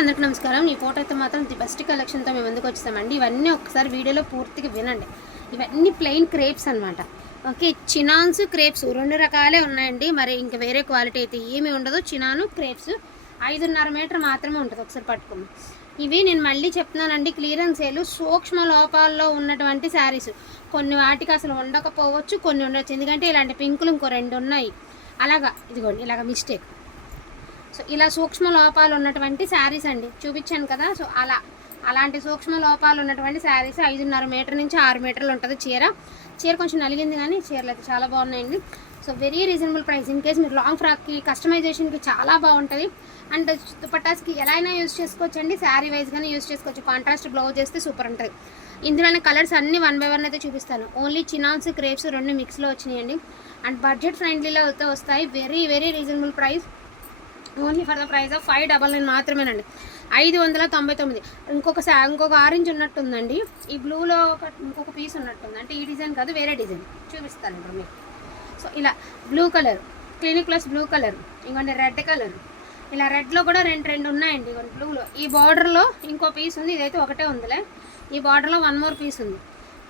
అందరికీ నమస్కారం. ఈ ఫోటో అయితే మాత్రం ది బెస్ట్ కలెక్షన్తో మేము ముందుకు వచ్చేసామండి. ఇవన్నీ ఒకసారి వీడియోలో పూర్తిగా వినండి. ఇవన్నీ ప్లెయిన్ క్రేప్స్ అనమాట ఓకే చినాన్స్ క్రేప్స్ రెండు రకాలే ఉన్నాయండి. మరి ఇంకా వేరే క్వాలిటీ అయితే ఏమీ ఉండదు. చినాను క్రేప్స్ ఐదున్నర మీటర్ మాత్రమే ఉంటుంది. ఒకసారి పట్టుకోండి ఇవి నేను మళ్ళీ చెప్తున్నానండి. క్లియరెన్స్ సేలు సూక్ష్మ లోపాల్లో ఉన్నటువంటి శారీస్. కొన్ని వాటికి అసలు ఉండకపోవచ్చు కొన్ని ఉండొచ్చు. ఎందుకంటే ఇలాంటి పింకులు ఇంకో రెండు ఉన్నాయి. అలాగా ఇదిగోండి ఇలాగ మిస్టేక్. సో ఇలా సూక్ష్మ లోపాలు ఉన్నటువంటి శారీస్ అండి. చూపించాను కదా సో అలా అలాంటి సూక్ష్మ లోపాలు ఉన్నటువంటి శారీస్ ఐదున్నర మీటర్ నుంచి ఆరు మీటర్లు ఉంటుంది చీర. చీర కొంచెం నలిగింది కానీ చీరలు అయితే చాలా బాగున్నాయండి. So very reasonable price in case మీరు లాంగ్ ఫ్రాక్కి కస్టమైజేషన్కి చాలా బాగుంటుంది. అండ్ దుపట్టాస్కి ఎలా అయినా యూస్ చేసుకోవచ్చు అండి శారీ వైజ్గానే యూస్ చేసుకోవచ్చు. కాంట్రాస్ట్ బ్లౌజ్ చేస్తే సూపర్ ఉంటుంది. ఇందులోనే కలర్స్ అన్ని వన్ బై వన్ అయితే చూపిస్తాను. ఓన్లీ చినాన్స్ క్రేప్స్ రెండు మిక్స్లో వచ్చినాయండి. అండ్ బడ్జెట్ ఫ్రెండ్లీలో అయితే వస్తాయి. Very very reasonable price only for the price of five double nine మాత్రమేనండి. ఐదు వందల తొంభై తొమ్మిది. ఇంకొక సా ఇంకొక ఆరెంజ్ ఉన్నట్టుందండి. ఈ బ్లూలో ఒక ఇంకొక పీస్ ఉన్నట్టుంది. అంటే ఈ డిజైన్ కాదు వేరే డిజైన్ చూపిస్తాను ఇప్పుడు మీకు. సో ఇలా blue colour clinic plus blue colour ఇంకొండి red colour ఇలా రెడ్లో కూడా రెండు రెండు ఉన్నాయండి ఇవ్వండి బ్లూలో ఈ బార్డర్లో ఇంకో పీస్ ఉంది ఇదైతే ఒకటే ఉందిలే. ఈ బార్డర్లో వన్ మోర్ పీస్ ఉంది.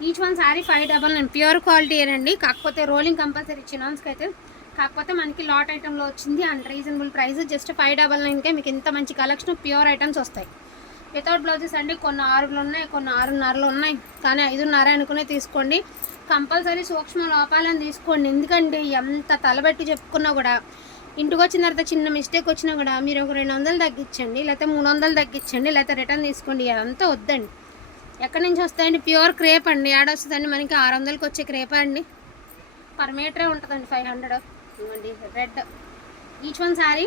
Each one sari five double nine pure quality అండి కాకపోతే రోలింగ్ కంపల్సరీ ఇచ్చినాన్స్కి అయితే కాకపోతే మనకి లాట్ ఐటెంలో వచ్చింది and reasonable price just five double నైన్కే మీకు ఇంత మంచి కలెక్షన్ ప్యూర్ ఐటమ్స్ వస్తాయి. వితౌట్ బ్లౌజెస్ అండి కొన్ని ఆరులు ఉన్నాయి కొన్ని ఆరున్నరలు ఉన్నాయి. కానీ ఐదున్నర అనుకునే తీసుకోండి. కంపల్సరీ సూక్ష్మ లోపాలను తీసుకోండి. ఎందుకంటే ఎంత తలబెట్టి చెప్పుకున్నా కూడా ఇంటికి వచ్చిన తర్వాత చిన్న మిస్టేక్ వచ్చినా కూడా మీరు ఒక రెండు వందలు తగ్గించండి లేకపోతే మూడు వందలు తగ్గించండి లేకపోతే రిటర్న్ తీసుకోండి. అదంతా వద్దండి. ఎక్కడి నుంచి వస్తాయండి? ప్యూర్ క్రేప్ అండి. ఆడ వస్తుందండి? మనకి ఆరు వందలకి వచ్చే క్రేపే అండి? పర్ మీటరే ఉంటుందండి? ఫైవ్ హండ్రెడ్ ఇవ్వండి. Red each one sari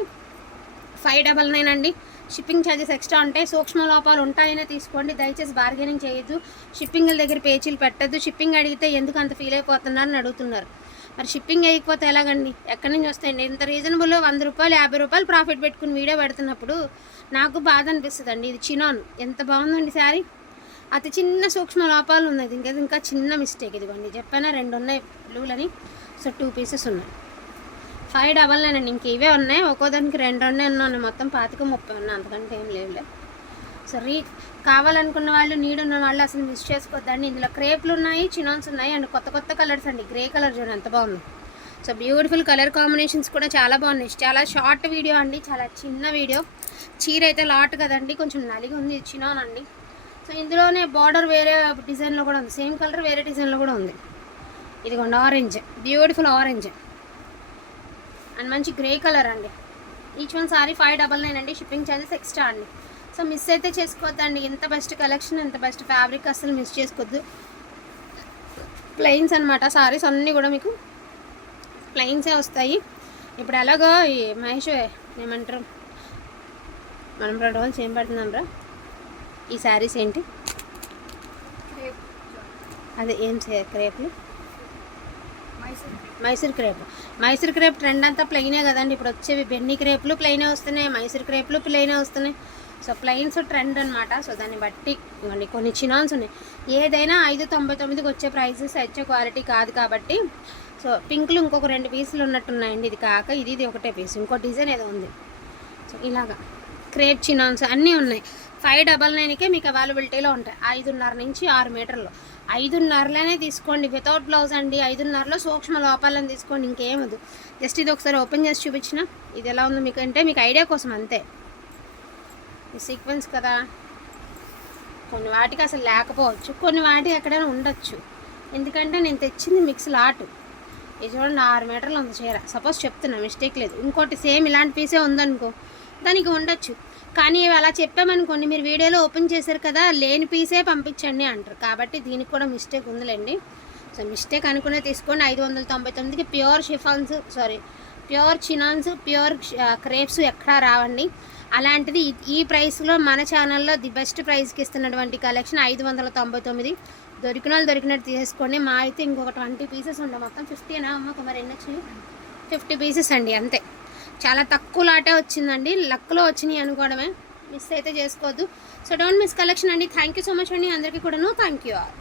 five double nine అండి. షిప్పింగ్ ఛార్జెస్ ఎక్స్ట్రా ఉంటాయి. సూక్ష్మ లోపాలు ఉంటాయనే తీసుకోండి. దయచేసి బార్గెనింగ్ చేయొద్దు. షిప్పింగ్ల దగ్గర పేచీలు పెట్టద్దు. షిప్పింగ్ అడిగితే ఎందుకు అంత ఫీల్ అయిపోతున్నారని అడుగుతున్నారు. మరి షిప్పింగ్ వేయకపోతే ఎలాగండి? ఎక్కడి నుంచి వస్తాయండి? ఇంత రీజనబుల్ వంద రూపాయలు యాభై రూపాయలు ప్రాఫిట్ పెట్టుకుని వీడియో పెడుతున్నప్పుడు నాకు బాధ అనిపిస్తుంది అండి ఇది చినాన్. ఎంత బాగుందండి శారీ అతి చిన్న సూక్ష్మ లోపాలు ఉన్నాయి. ఇంకా ఇంకా చిన్న మిస్టేక్ ఇదిగోండి. చెప్పానా? రెండు ఉన్నాయి. బ్లూలని సో టూ పీసెస్ ఉన్నాయి. ఫైవ్ డబల్ నైన్ అండి. ఇంక ఇవే ఉన్నాయి. ఒక్కో దానికి రెండు రెండే ఉన్నాను. మొత్తం పాతిక ముప్పై ఉన్నాయి. అంతకంటే ఏం లేవులే. సో రీ కావాలనుకున్న వాళ్ళు నీడ్ ఉన్న వాళ్ళు అసలు మిస్ చేసుకోవద్దండి ఇందులో క్రేప్లు ఉన్నాయి చినాన్స్ ఉన్నాయి అండ్ కొత్త కొత్త కలర్స్ అండి. గ్రే కలర్ చూడండి ఎంత బాగుంది. సో బ్యూటిఫుల్ కలర్ కాంబినేషన్స్ కూడా చాలా బాగున్నాయి. చాలా షార్ట్ వీడియో అండి. చాలా చిన్న వీడియో. చీర అయితే లాట్ కదండి. కొంచెం నలిగి ఉంది చినాన్ అండి. సో ఇందులోనే బార్డర్ వేరే డిజైన్లో కూడా ఉంది. సేమ్ కలర్ వేరే డిజైన్లో కూడా ఉంది. ఇదిగోండి ఆరెంజ్. Beautiful orange. అండ్ మంచి గ్రే కలర్ అండి. Each one sari five double nine అండి. షిప్పింగ్ ఛార్జెస్ ఎక్స్ట్రా అండి. సో మిస్ అయితే చేసుకోవద్దండి. ఎంత బెస్ట్ కలెక్షన్ ఎంత బెస్ట్ ఫ్యాబ్రిక్ అసలు మిస్ చేసుకోవద్దు ప్లెయిన్స్ అనమాట సారీస్ అన్నీ కూడా మీకు ప్లెయిన్సే వస్తాయి. ఇప్పుడు ఎలాగో ఈ మహేష్ ఏమంటారు? మనం రెండు రోజులు చేయం పెడుతున్నాం రా. ఈ శారీస్ ఏంటి? అదే ఏం క్రేప్లు Mysore crepe. Mysore crepe trend అంతా ప్లెయినే కదండి. ఇప్పుడు వచ్చేవి బెన్నీ క్రేప్లు ప్లెయినే వస్తున్నాయి మైసూర్ క్రేప్లు ప్లెయినే వస్తున్నాయి. సో ప్లెయిన్స్ ట్రెండ్ అనమాట సో దాన్ని బట్టి ఇవ్వండి కొన్ని చినాన్స్ ఉన్నాయి. ఏదైనా ఐదు తొంభై తొమ్మిదికి వచ్చే ప్రైజెస్ వచ్చే క్వాలిటీ కాదు కాబట్టి సో పింక్లు ఇంకొక రెండు పీసులు ఉన్నట్టున్నాయండి. ఇది కాక ఇది ఇది ఒకటే పీస్ ఇంకో డిజైన్ ఏదో ఉంది. సో ఇలాగా. క్రేప్ చినాన్స్ అన్నీ ఉన్నాయి. ఫైవ్ డబల్ నైన్కే మీకు అవైలబిలిటీలో ఉంటాయి. ఐదున్నర నుంచి ఆరు మీటర్లు. ఐదున్నరలోనే తీసుకోండి. వితౌట్ బ్లౌజ్ అండి ఐదున్నరలో సూక్ష్మ లోపాలను తీసుకోండి ఇంకేమదు జస్ట్ ఇది ఒకసారి ఓపెన్ చేసి చూపించిన. ఇది ఎలా ఉందో మీకు అంటే మీకు ఐడియా కోసం అంతే. ఈ సీక్వెన్స్ కదా. కొన్ని వాటికి అసలు లేకపోవచ్చు. కొన్ని వాటికి ఎక్కడైనా ఉండొచ్చు. ఎందుకంటే నేను తెచ్చింది మిక్స్ లాటు. ఇది చూడండి ఆరు మీటర్లు ఉంది చీర. సపోజ్ చెప్తున్నా మిస్టేక్ లేదు. ఇంకోటి సేమ్ ఇలాంటి పీసే ఉందనుకో దానికి ఉండొచ్చు. కానీ ఇవి అలా చెప్పామనుకోండి మీరు వీడియోలో ఓపెన్ చేశారు కదా లేని పీసే పంపించండి అంటారు. కాబట్టి దీనికి కూడా మిస్టేక్ ఉందిలేండి. సో మిస్టేక్ అనుకునే తీసుకోండి. ఐదు వందల తొంభై తొమ్మిదికి pure chiffons sari pure chinons pure crepes ఎక్కడా రావండి. అలాంటిది ఈ- ప్రైస్లో మన ఛానల్లో ది బెస్ట్ ప్రైస్కి ఇస్తున్నటువంటి కలెక్షన్ ఐదు వందల తొంభై తొమ్మిది. దొరికిన వాళ్ళు దొరికినట్టు తీసేసుకోండి మా అయితే ఇంకొక ట్వంటీ పీసెస్ ఉండవు. మొత్తం ఫిఫ్టీనా అమ్మ మరి ఎన్ని వచ్చినాయి ఫిఫ్టీ పీసెస్ అండి అంతే. చాలా తక్కువ లాటే వచ్చిందండి. లక్లో వచ్చినాయి అనుకోవడమే. మిస్ అయితే చేసుకోవద్దు. సో డోంట్ మిస్ కలెక్షన్ అండి. థ్యాంక్ యూ సో మచ్ అండి. అందరికీ కూడాను. Thank you all